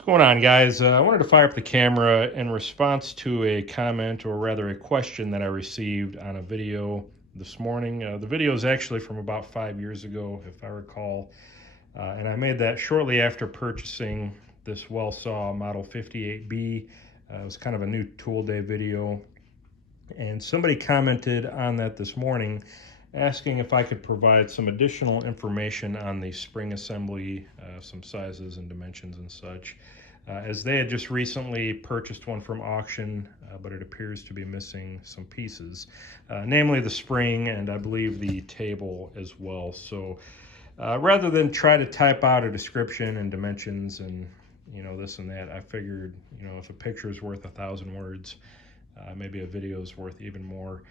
What's going on, guys? I wanted to fire up the camera in response to a comment, or rather a question that I received on a video this morning. The video is actually from about 5 years ago, if I recall, and I made that shortly after purchasing this Wellsaw Model 58B. It was kind of a new tool day video, and somebody commented on that this morning asking if I could provide some additional information on the spring assembly, some sizes and dimensions and such, as they had just recently purchased one from auction, but it appears to be missing some pieces, namely the spring and I believe the table as well. So rather than try to type out a description and dimensions and this and that, I figured if a picture is worth 1,000 words, maybe a video is worth even more.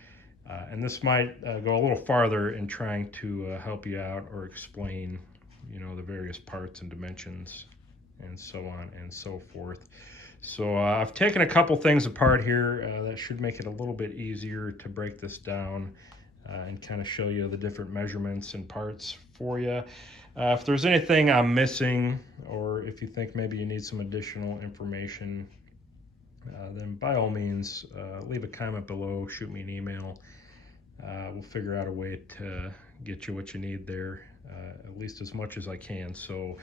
And this might go a little farther in trying to help you out or explain, the various parts and dimensions and so on and so forth. So I've taken a couple things apart here that should make it a little bit easier to break this down and kind of show you the different measurements and parts for you. If there's anything I'm missing, or if you think maybe you need some additional information, then by all means, leave a comment below, shoot me an email. We'll figure out a way to get you what you need there, at least as much as I can. So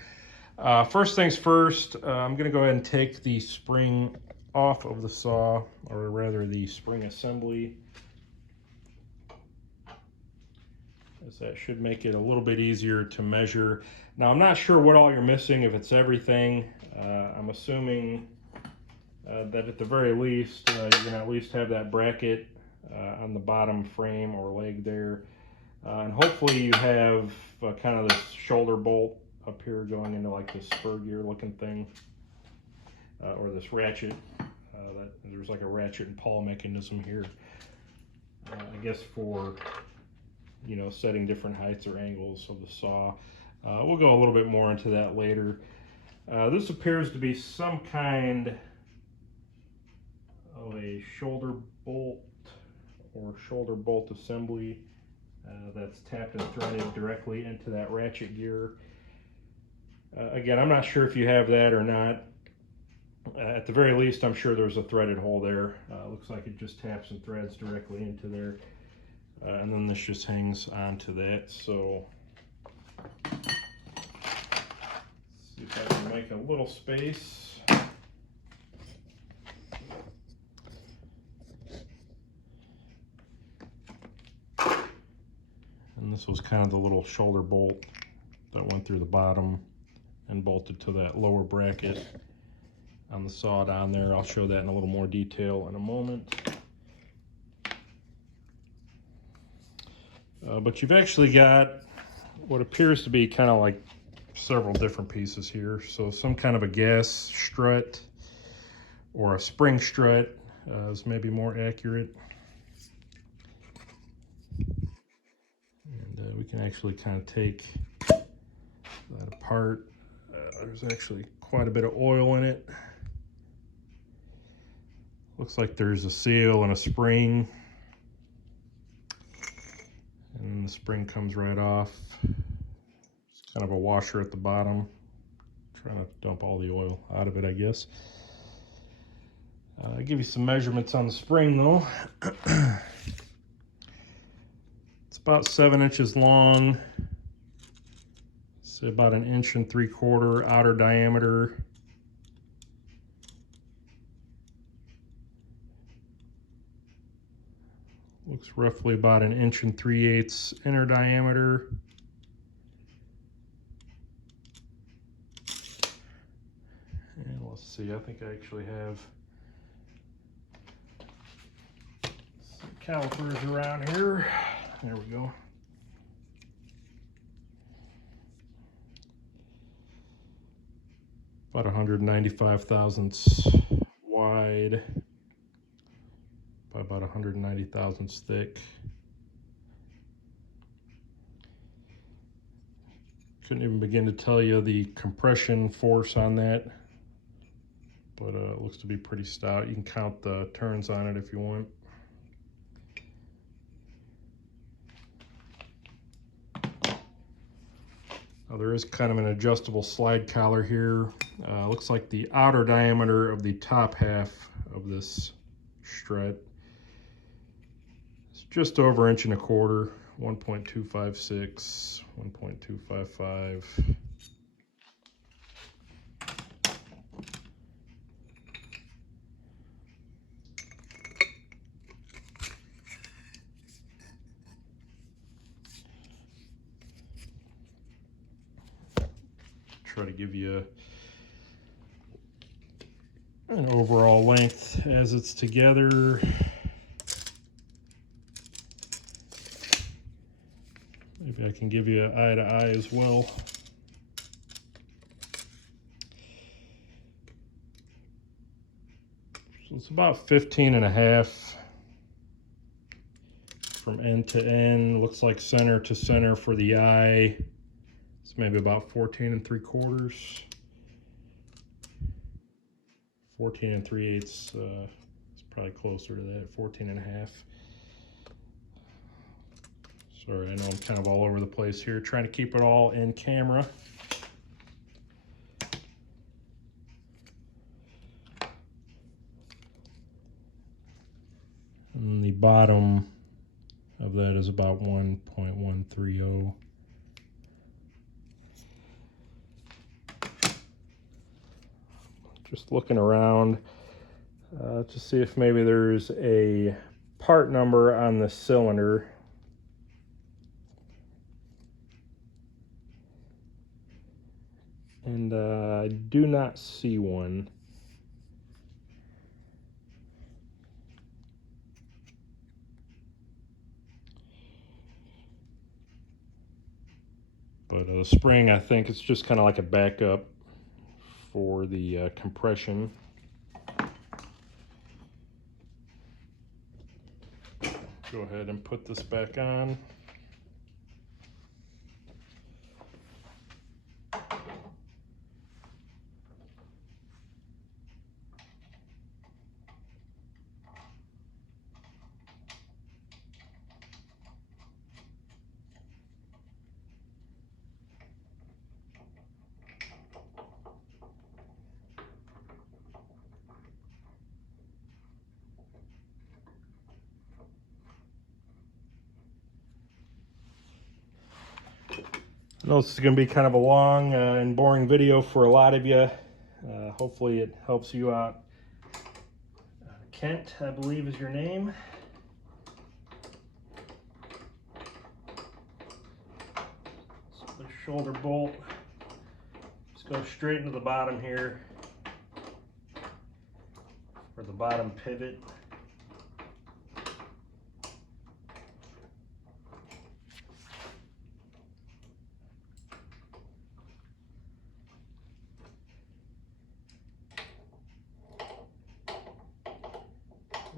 first things first, I'm going to go ahead and take the spring off of the saw, or rather the spring assembly, as that should make it a little bit easier to measure. Now, I'm not sure what all you're missing, if it's everything. I'm assuming that at the very least, you're going to at least have that bracket on the bottom frame or leg there. And hopefully you have kind of this shoulder bolt up here going into like this spur gear looking thing, or this ratchet. There's like a ratchet and pawl mechanism here, I guess for setting different heights or angles of the saw. We'll go a little bit more into that later. This appears to be some kind of a shoulder bolt or shoulder bolt assembly that's tapped and threaded directly into that ratchet gear. Again, I'm not sure if you have that or not. At the very least, I'm sure there's a threaded hole there. Looks like it just taps and threads directly into there. And then this just hangs onto that. So let's see if I can make a little space. And this was kind of the little shoulder bolt that went through the bottom and bolted to that lower bracket on the saw down there. I'll show that in a little more detail in a moment. But you've actually got what appears to be kind of like several different pieces here. So some kind of a gas strut or a spring strut is maybe more accurate. And we can actually kind of take that apart. There's actually quite a bit of oil in it. Looks like there's a seal and a spring. And the spring comes right off. It's kind of a washer at the bottom. Trying to dump all the oil out of it, I guess. I'll give you some measurements on the spring though. It's about 7 inches long. Say about 1 3/4 inch outer diameter. Looks roughly about 1 3/8 inch inner diameter. And let's see, I think I actually have some calipers around here. There we go. About 195 thousandths wide by about 190 thousandths thick. Couldn't even begin to tell you the compression force on that, but it looks to be pretty stout. You can count the turns on it if you want. Now there is kind of an adjustable slide collar here Looks like the outer diameter of the top half of this strut is just over 1.25 inches, 1.256, 1.255. Try to give you an overall length as it's together. Maybe I can give you an eye to eye as well. So it's about 15.5 from end to end. Looks like center to center for the eye. It's maybe about 14 3/4. 14 3/8. It's probably closer to that, 14.5. Sorry, I know I'm kind of all over the place here, trying to keep it all in camera. And the bottom of that is about 1.130. Just looking around to see if maybe there's a part number on the cylinder. And I do not see one. But the spring, I think it's just kind of like a backup for the compression. Go ahead and put this back on. I know this is going to be kind of a long and boring video for a lot of you. Hopefully it helps you out. Kent, I believe, is your name. So the shoulder bolt just goes straight into the bottom here, or the bottom pivot.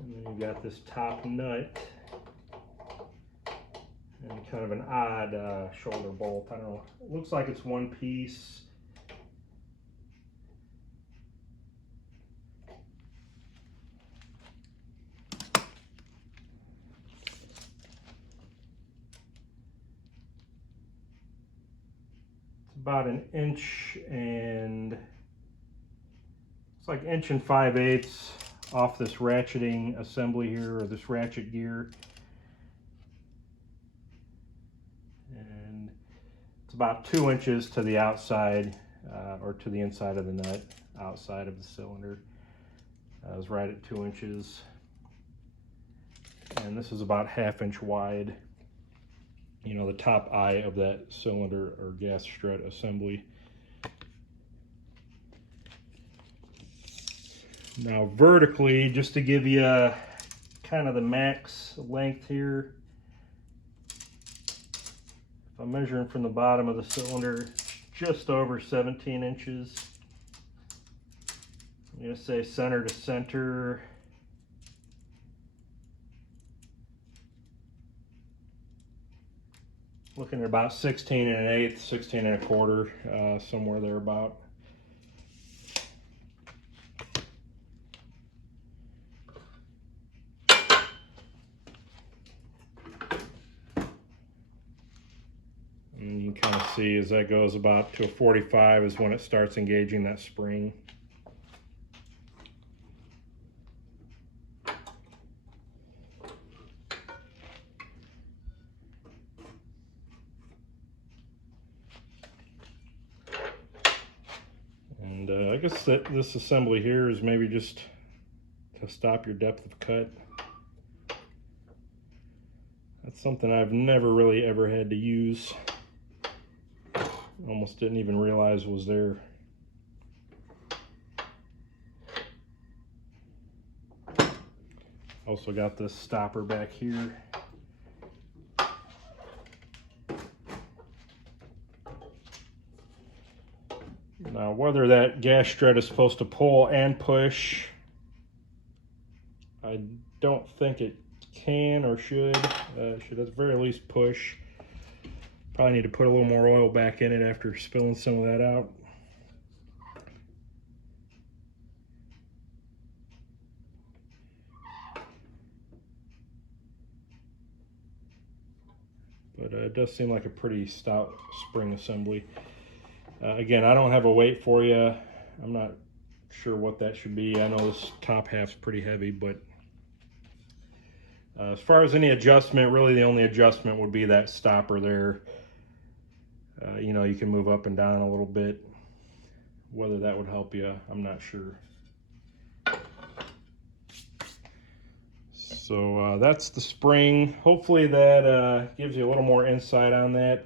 And then you've got this top nut and kind of an odd shoulder bolt. I don't know, it looks like it's one piece. It's about 1 inch and it's like 1 5/8 off this ratcheting assembly here, or this ratchet gear. And it's about 2 inches to the outside, or to the inside of the nut, outside of the cylinder. I was right at 2 inches. And this is about 1/2 inch wide. You know, the top eye of that cylinder or gas strut assembly. Now vertically, just to give you kind of the max length here, if I'm measuring from the bottom of the cylinder, just over 17 inches. I'm going to say center to center. Looking at about 16 1/8, 16 1/4, somewhere there about. And you can kind of see as that goes about to a 45 is when it starts engaging that spring. And I guess that this assembly here is maybe just to stop your depth of cut. That's something I've never really ever had to use. Almost didn't even realize was there. Also got this stopper back here. Now, whether that gas strut is supposed to pull and push, I don't think it can or should. Should at the very least push. Probably need to put a little more oil back in it after spilling some of that out. But it does seem like a pretty stout spring assembly. Again, I don't have a weight for you. I'm not sure what that should be. I know this top half's pretty heavy, but as far as any adjustment, really the only adjustment would be that stopper there. You know, you can move up and down a little bit. Whether that would help you, I'm not sure. So that's the spring. Hopefully that gives you a little more insight on that.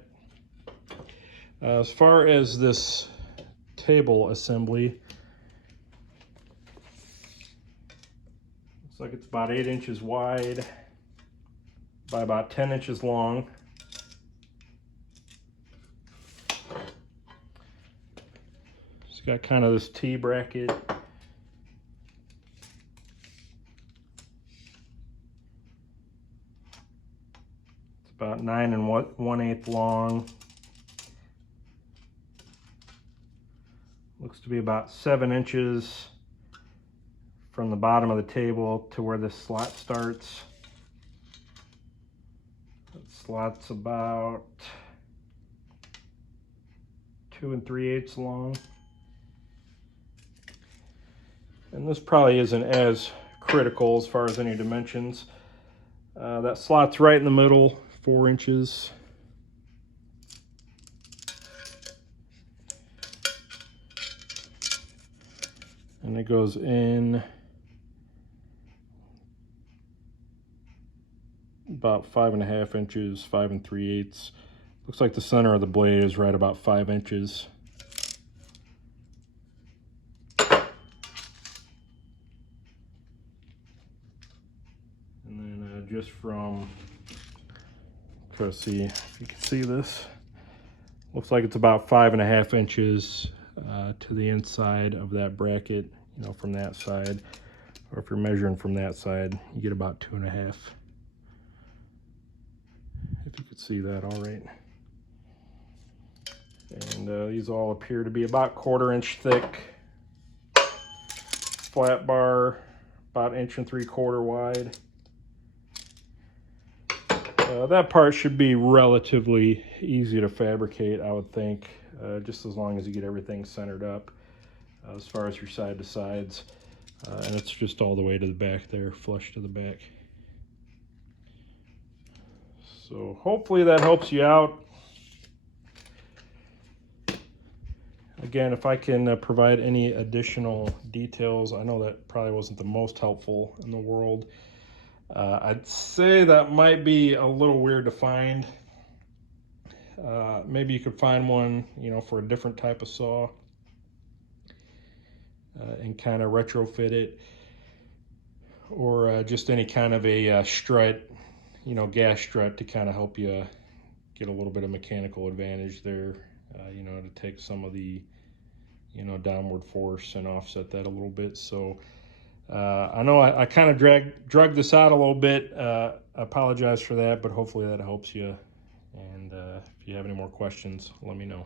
As far as this table assembly, looks like it's about 8 inches wide by about 10 inches long. It's got kind of this T bracket. It's about 9 1/8 long. Looks to be about 7 inches from the bottom of the table to where this slot starts. That slot's about 2 3/8 long. And this probably isn't as critical as far as any dimensions. That slot's right in the middle, 4 inches. And it goes in about 5.5 inches, 5 3/8. Looks like the center of the blade is right about 5 inches. And then just from, try to see if you can see this, looks like it's about 5.5 inches to the inside of that bracket, you know, from that side. Or if you're measuring from that side, you get about 2.5. If you could see that all right. And these all appear to be about 1/4 inch thick. Flat bar, about 1 3/4 wide. That part should be relatively easy to fabricate, I would think, just as long as you get everything centered up as far as your side to sides. And it's just all the way to the back there, flush to the back. So hopefully that helps you out. Again, if I can provide any additional details, I know that probably wasn't the most helpful in the world. I'd say that might be a little weird to find. Maybe you could find one, you know, for a different type of saw and kind of retrofit it, or just any kind of a strut, you know, gas strut to kind of help you get a little bit of mechanical advantage there, you know, to take some of the, you know, downward force and offset that a little bit. So I know I kind of drug this out a little bit. I apologize for that, but hopefully that helps you. And if you have any more questions, let me know.